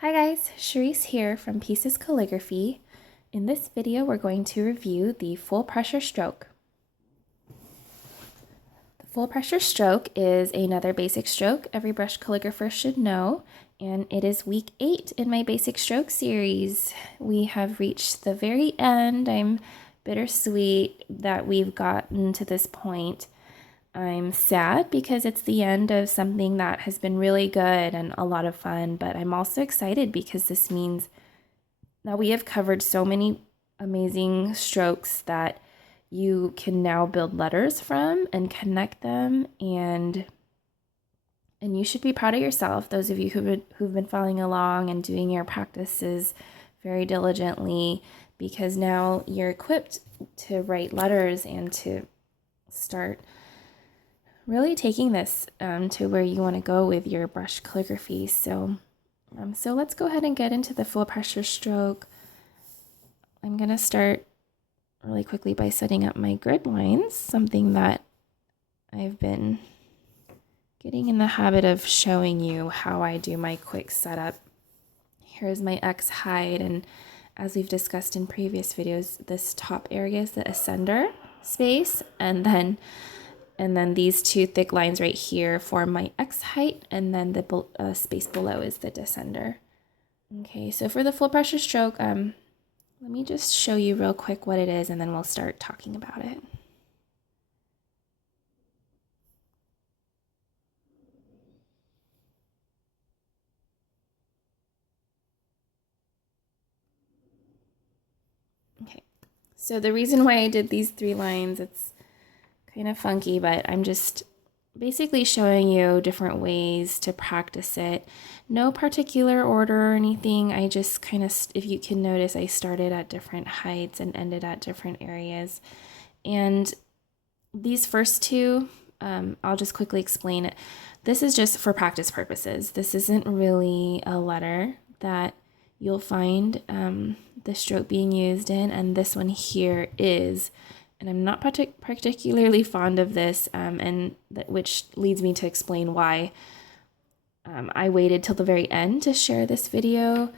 Hi guys, Charisse here from Pieces Calligraphy. In this video, we're going to review the full pressure stroke. The full pressure stroke is another basic stroke every brush calligrapher should know, and it is week 8 in my basic stroke series. We have reached the very end. I'm bittersweet that we've gotten to this point. I'm sad because it's the end of something that has been really good and a lot of fun, but I'm also excited because this means that we have covered so many amazing strokes that you can now build letters from and connect them, and you should be proud of yourself, those of you who've been following along and doing your practices very diligently, because now you're equipped to write letters and to start really taking this to where you want to go with your brush calligraphy. So let's go ahead and get into the full pressure stroke. I'm going to start really quickly by setting up my grid lines, something that I've been getting in the habit of showing you how I do my quick setup. Here's my X height, and as we've discussed in previous videos, this top area is the ascender space, and then these two thick lines right here form my X height, and then the space below is the descender. Okay, so for the full pressure stroke, let me just show you real quick what it is, and then we'll start talking about it. Okay, so the reason why I did these 3 lines, it's kind of funky, but I'm just basically showing you different ways to practice it. No particular order or anything. I just kind of, if you can notice, I started at different heights and ended at different areas. And these first 2, I'll just quickly explain it. This is just for practice purposes. This isn't really a letter that you'll find the stroke being used in, and this one here is. And I'm not particularly fond of this, which leads me to explain why I waited till the very end to share this video.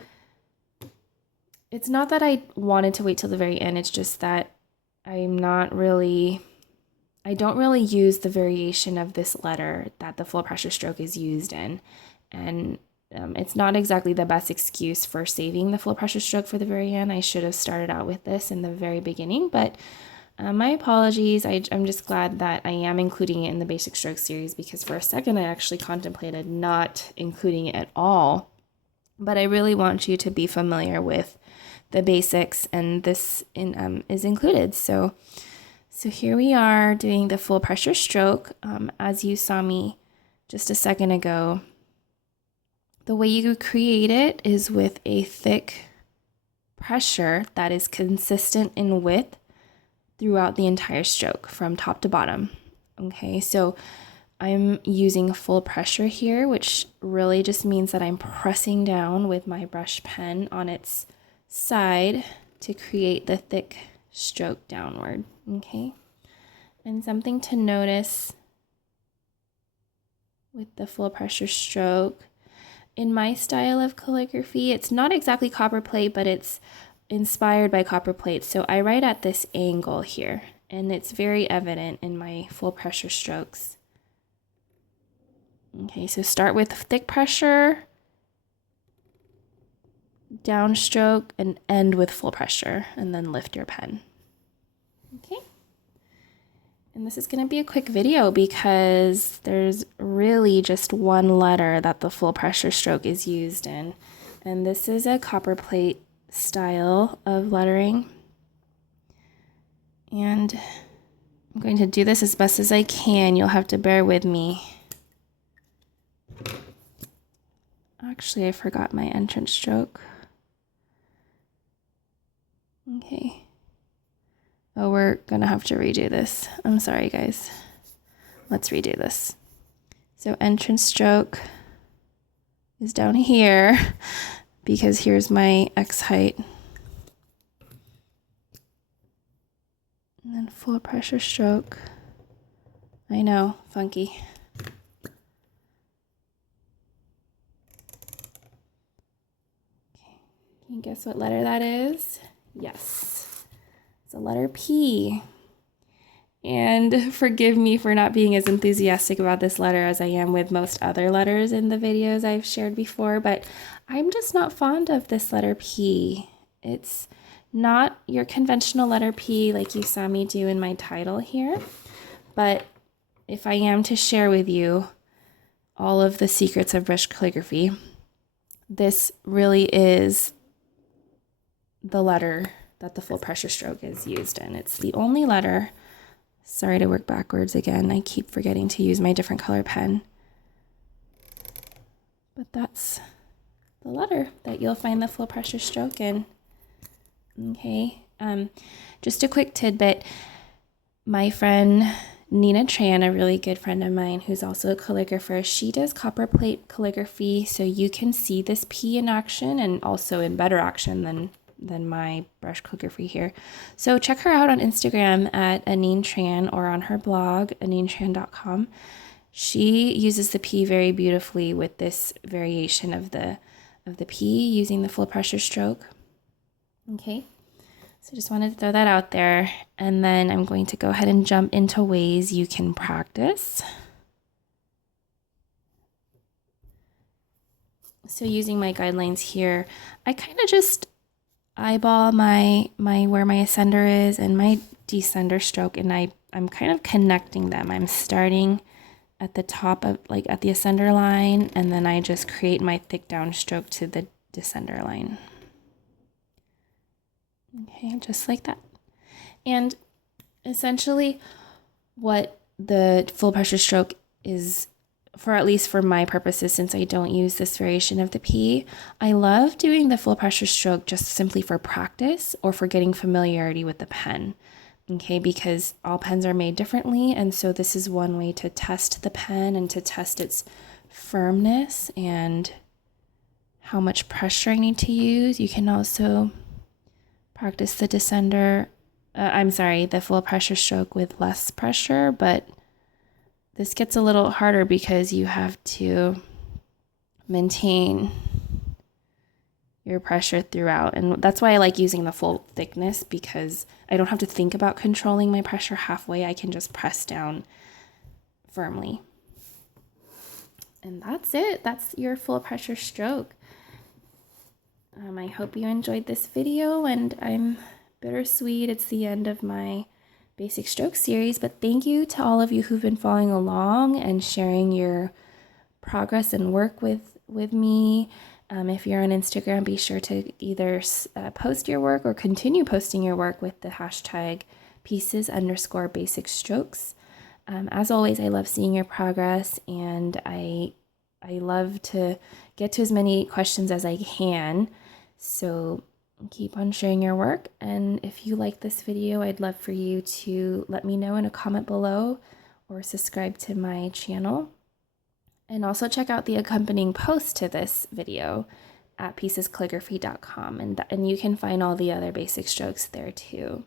It's not that I wanted to wait till the very end, it's just that I don't really use the variation of this letter that the full pressure stroke is used in. And it's not exactly the best excuse for saving the full pressure stroke for the very end. I should have started out with this in the very beginning, but my apologies. I'm just glad that I am including it in the basic stroke series, because for a second I actually contemplated not including it at all. But I really want you to be familiar with the basics, and this is included. So here we are doing the full pressure stroke. As you saw me just a second ago, the way you create it is with a thick pressure that is consistent in width throughout the entire stroke from top to bottom. Okay, so I'm using full pressure here, which really just means that I'm pressing down with my brush pen on its side to create the thick stroke downward. Okay, and something to notice with the full pressure stroke, in my style of calligraphy, it's not exactly copperplate, but it's inspired by copperplate. So I write at this angle here, and it's very evident in my full pressure strokes. Okay, so start with thick pressure, downstroke, and end with full pressure, and then lift your pen. Okay. And this is going to be a quick video because there's really just one letter that the full pressure stroke is used in. And this is a copperplate style of lettering. And I'm going to do this as best as I can. You'll have to bear with me. Actually, I forgot my entrance stroke. Okay. Oh, we're going to have to redo this. I'm sorry, guys. Let's redo this. So entrance stroke is down here because here's my X height. And then full pressure stroke. I know, funky. Can you guess what letter that is? Yes, it's a letter P. And forgive me for not being as enthusiastic about this letter as I am with most other letters in the videos I've shared before, but I'm just not fond of this letter P. It's not your conventional letter P like you saw me do in my title here, but if I am to share with you all of the secrets of brush calligraphy, this really is the letter that the full pressure stroke is used in. It's the only letter. Sorry to work backwards again. I keep forgetting to use my different color pen. But that's the letter that you'll find the full pressure stroke in. Okay. Just a quick tidbit. My friend Nina Tran, a really good friend of mine who's also a calligrapher, she does copper plate calligraphy, so you can see this P in action and also in better action than my brush calligraphy here. So check her out on Instagram at Anine Tran or on her blog, aninetran.com. She uses the P very beautifully with this variation of the P using the full pressure stroke. Okay, so just wanted to throw that out there. And then I'm going to go ahead and jump into ways you can practice. So using my guidelines here, I kind of just eyeball my where my ascender is and my descender stroke, and I'm kind of connecting them. I'm starting at the top of, like at the ascender line, and then I just create my thick downstroke to the descender line. Okay, just like that. And essentially what the full pressure stroke is, for at least for my purposes, since I don't use this variation of the P, I love doing the full pressure stroke just simply for practice or for getting familiarity with the pen. Okay, because all pens are made differently, and so this is one way to test the pen and to test its firmness and how much pressure I need to use. You can also practice the the full pressure stroke with less pressure, but this gets a little harder because you have to maintain your pressure throughout. And that's why I like using the full thickness, because I don't have to think about controlling my pressure halfway. I can just press down firmly. And that's it. That's your full pressure stroke. I hope you enjoyed this video, and I'm bittersweet. It's the end of my basic stroke series, but thank you to all of you who've been following along and sharing your progress and work with me. If you're on Instagram, be sure to either post your work or continue posting your work with the hashtag pieces_basic strokes. As always, I love seeing your progress, and I love to get to as many questions as I can. So keep on sharing your work, and if you like this video, I'd love for you to let me know in a comment below or subscribe to my channel. And also check out the accompanying post to this video at piecescalligraphy.com, and you can find all the other basic strokes there too.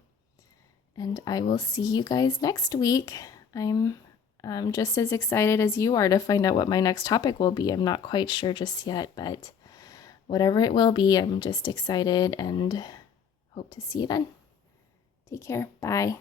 And I will see you guys next week. I'm just as excited as you are to find out what my next topic will be. I'm not quite sure just yet, but whatever it will be, I'm just excited and hope to see you then. Take care. Bye.